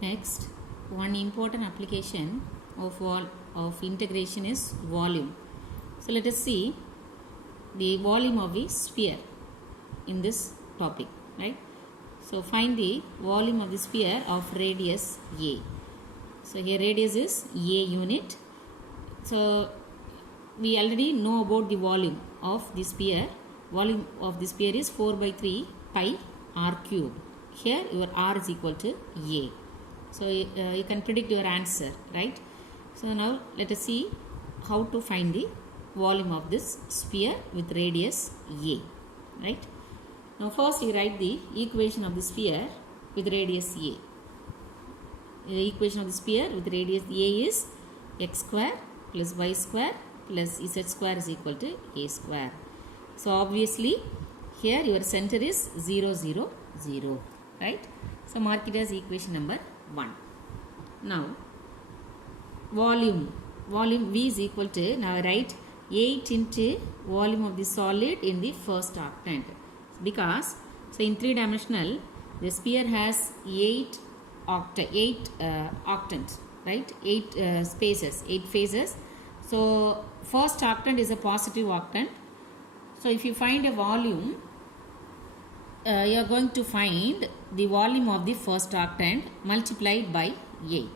Next, one important application of integration is volume. So let us see the volume of the sphere in this topic, right? So find the volume of the sphere of radius A. So here radius is A unit. So we already know about the volume of the sphere. Volume of the sphere is 4 by 3 pi r cube. Here your r is equal to A. So you can predict your answer, right? So now let us see how to find the volume of this sphere with radius A, right? Now first you write the equation of the sphere with radius A. The equation of the sphere with radius A is x square plus y square plus z square is equal to a square. So obviously here your center is 0, 0, 0, right? So mark it as equation number 1. Now volume V is equal to, now write 8 into volume of the solid in the first octant, because so in 3-dimensional the sphere has 8 octants, right? 8 spaces, 8 phases. So first octant is a positive octant. So if you find a volume, you are going to find the volume of the first octant multiplied by 8,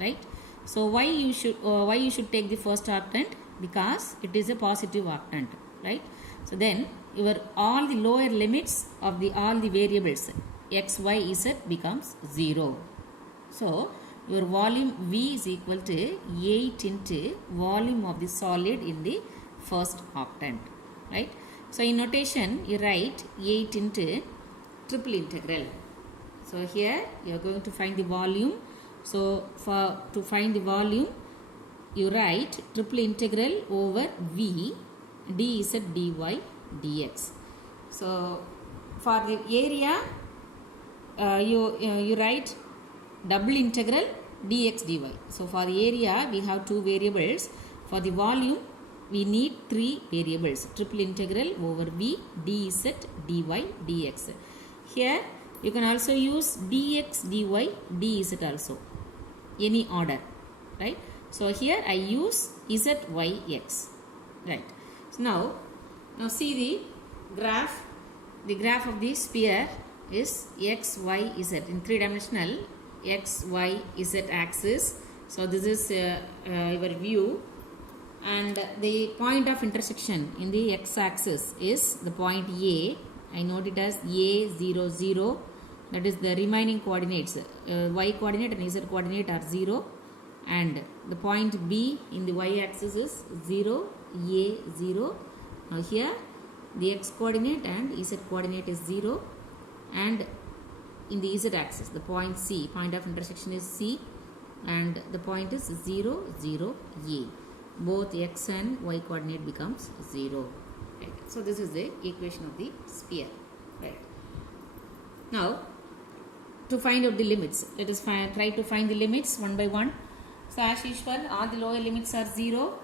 right? So why you should take the first octant? Because it is a positive octant, right? So then your all the lower limits of the all the variables x, y, z becomes 0. So your volume V is equal to 8 into volume of the solid in the first octant, right? So in notation you write 8 into triple integral. So here you are going to find the volume. So to find the volume you write triple integral over V dz dy dx. So for the area you write double integral dx dy. So for the area we have 2 variables. For the volume we need 3 variables. Triple integral over V dz dy dx. Here you can also use dx dy dz also, any order, right? So here I use z y x, right? So now see the graph. The graph of the sphere is x y z in 3-dimensional x y z axis. So this is your view, and the point of intersection in the x axis is the point A. I note it as A 0 0. That is the remaining coordinates. Y coordinate and z coordinate are 0, and the point B in the y axis is 0 A 0. Now here the x coordinate and z coordinate is 0, and in the z axis the point C, point of intersection is C, and the point is 0 0 A. Both x and y coordinate becomes 0, right? So this is the equation of the sphere, right? Now to find out the limits, let us try to find the limits one by one. So as usual all the lower limits are 0.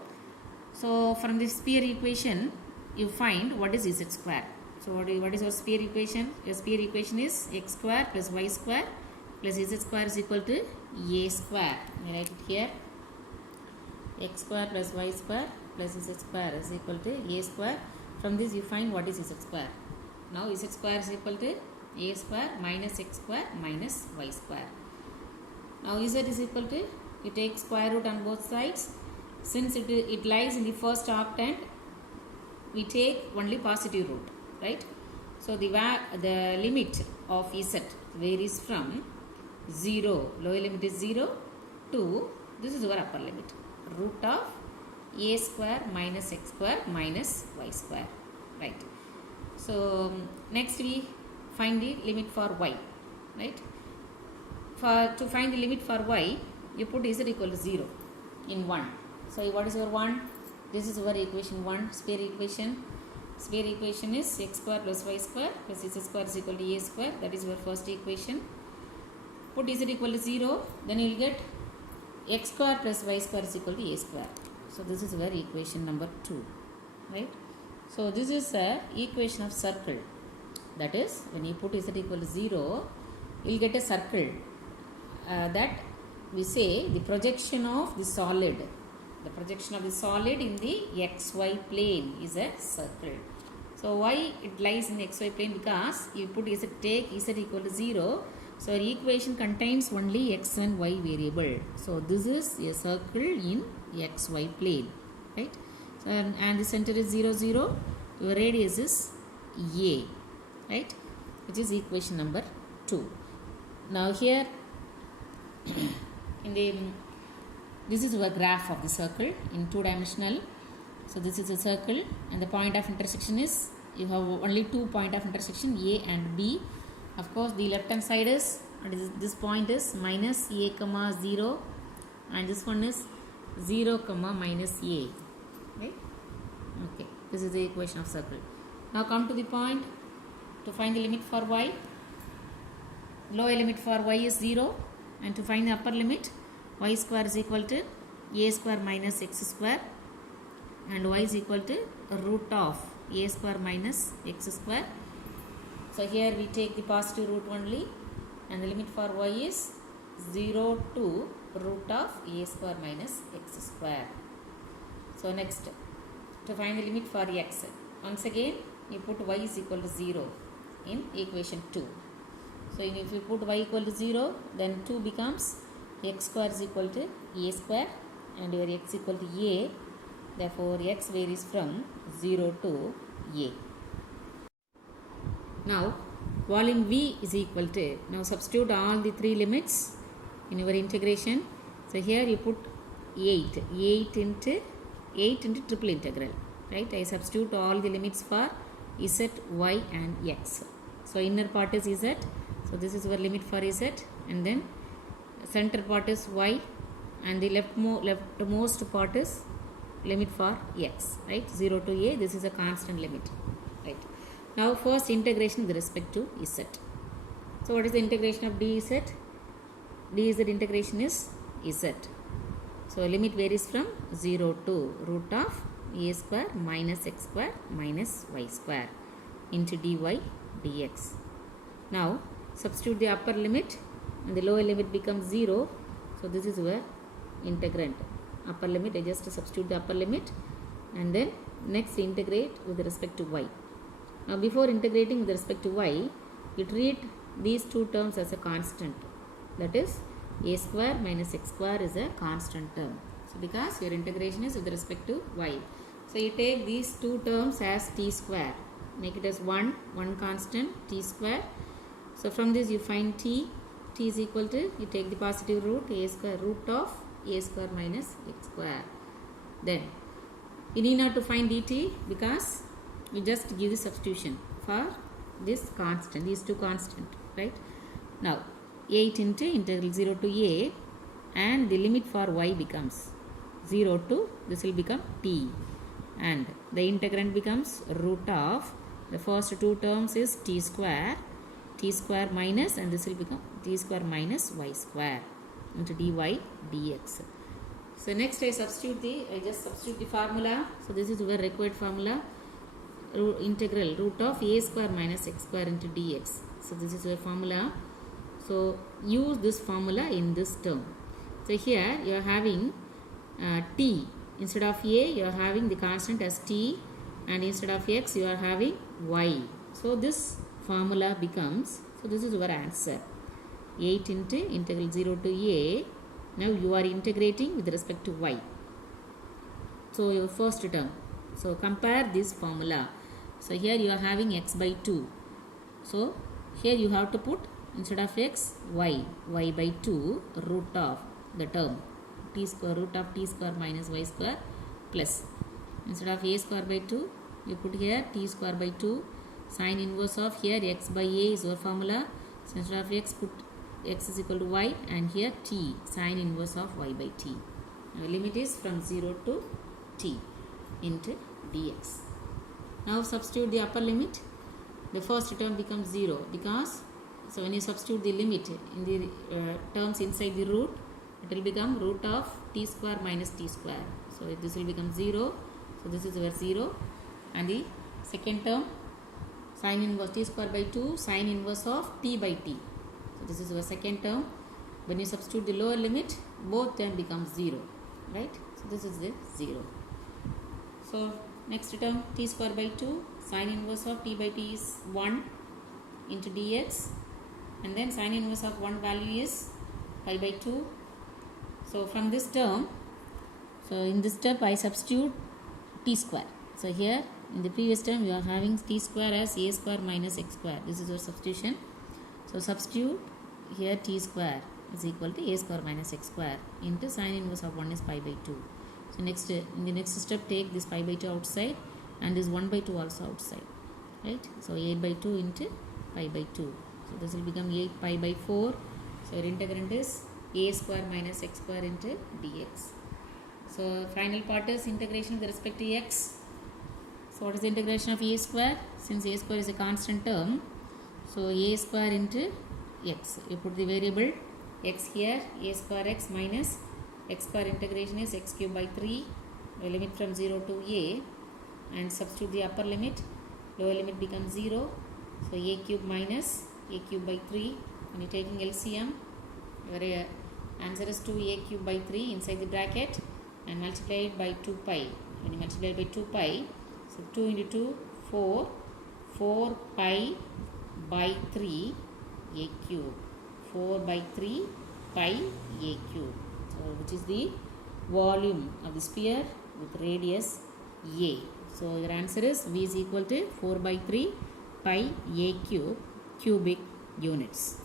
So from the sphere equation you find what is z square. So what is our sphere equation? Your sphere equation is x square plus y square plus z square is equal to a square. I write it here. X square plus y square plus z square is equal to a square. From this you find what is z square. Now z square is equal to a square minus x square minus y square. Now z is equal to, you take square root on both sides. Since it lies in the first octant, we take only positive root, right? So the limit of z varies from 0, lower limit is 0, to this is our upper limit, root of a square minus x square minus y square, right? So next we find the limit for y, right? To find the limit for y, you put z equal to 0 in 1. So what is your 1? This is our equation 1, sphere equation. Sphere equation is x square plus y square plus z square is equal to a square. That is your first equation. Put z equal to 0, then you will get x square plus y square is equal to a square. So this is our equation number 2, right? So this is a equation of circle. That is, when you put z equal to 0, you will get a circle that we say the projection of the solid in the xy plane is a circle. So why it lies in the xy plane? Because you put take z equal to 0. So our equation contains only x and y variable. So this is a circle in xy plane, right? So, and the center is 0, 0. Your radius is a, right? Which is equation number 2. Now here in the this is a graph of the circle in 2-dimensional. So this is a circle and the point of intersection is, you have only 2 point of intersection, A and B. Of course the left hand side is, this point is minus a comma 0 and this one is 0 comma minus a, right? Okay, this is the equation of circle. Now come to the point to find the limit for y. Lower limit for y is 0, and to find the upper limit, y square is equal to a square minus x square, and y is equal to root of a square minus x square. So here we take the positive root only, and the limit for y is 0 to root of a square minus x square. So next, to find the limit for x, once again you put y is equal to 0 in equation 2. So if you put y equal to 0, then 2 becomes x square is equal to a square, and your x equal to a. Therefore x varies from 0 to a. Now volume V is equal to, now substitute all the 3 limits in your integration. So here you put 8 into triple integral, right? I substitute all the limits for z, y and x. So inner part is z, so this is our limit for z, and then center part is y, and the leftmost part is limit for x, right? 0 to a, this is a constant limit, right? Now first integration with respect to z. So what is the integration of dz? Dz integration is z. So limit varies from 0 to root of a square minus x square minus y square into dy dx. Now substitute the upper limit, and the lower limit becomes 0. So this is your integrand. Upper limit, I just substitute the upper limit, and then next integrate with respect to y. Now before integrating with respect to y, you treat these two terms as a constant. That is, a square minus x square is a constant term. So because your integration is with respect to y, so you take these two terms as t square, make it as 1 constant, t square. So from this you find t is equal to, you take the positive root, a square root of a square minus x square. Then you need not to find dt, because we just give the substitution for this constant, these two constant, right? Now 8 into integral 0 to a, and the limit for y becomes 0 to, this will become t, and the integrand becomes root of, the first two terms is t square minus, and this will become t square minus y square into dy dx. So next I just substitute the formula. So this is our required formula, integral root of a square minus x square into dx. So this is your formula. So use this formula in this term. So here you are having t, instead of a you are having the constant as t, and instead of x you are having y. So this formula becomes, so this is our answer, 8 into integral 0 to a. Now you are integrating with respect to y. So your first term, so compare this formula. So here you are having x by 2. So here you have to put, instead of x, y by 2 root of the term t square, root of t square minus y square, plus instead of a square by 2 you put here t square by 2, sine inverse of, here x by a is your formula. So instead of x, put x is equal to y, and here t, sine inverse of y by t. Now the limit is from 0 to t into dx. Now substitute the upper limit. The first term becomes 0, because so when you substitute the limit in the terms inside the root, it will become root of t square minus t square. So this will become 0. So this is where 0, and the second term, sine inverse t square by 2, sine inverse of t by t. So this is our second term, When you substitute the lower limit, both term becomes 0, right? So this is the 0. So next term, t square by 2, sine inverse of t by t is 1 into dx, and then sine inverse of 1 value is pi by 2. So from this term, so in this step I substitute t square. So here in the previous term you are having t square as a square minus x square. This is your substitution. So substitute here t square is equal to a square minus x square into sine inverse of 1 is pi by 2. So next, in the next step, take this pi by 2 outside and this 1 by 2 also outside, right? So 8 by 2 into pi by 2. So this will become 8 pi by 4. So your integrand is a square minus x square into dx. So final part is integration with respect to x. So what is the integration of a square? Since a square is a constant term, so a square into x. You put the variable x here, a square x minus x square integration is x cube by 3. We limit from 0 to a and substitute the upper limit. Lower limit becomes 0. So a cube minus a cube by 3. When you are taking LCM, your answer is 2a cube by 3 inside the bracket and multiply it by 2 pi. When you multiply it by 2 pi, so 2 into 2, 4. 4 pi by 3 a cube. 4 by 3 pi a cube. So which is the volume of the sphere with radius a. So your answer is V is equal to 4 by 3 pi a cube cubic units.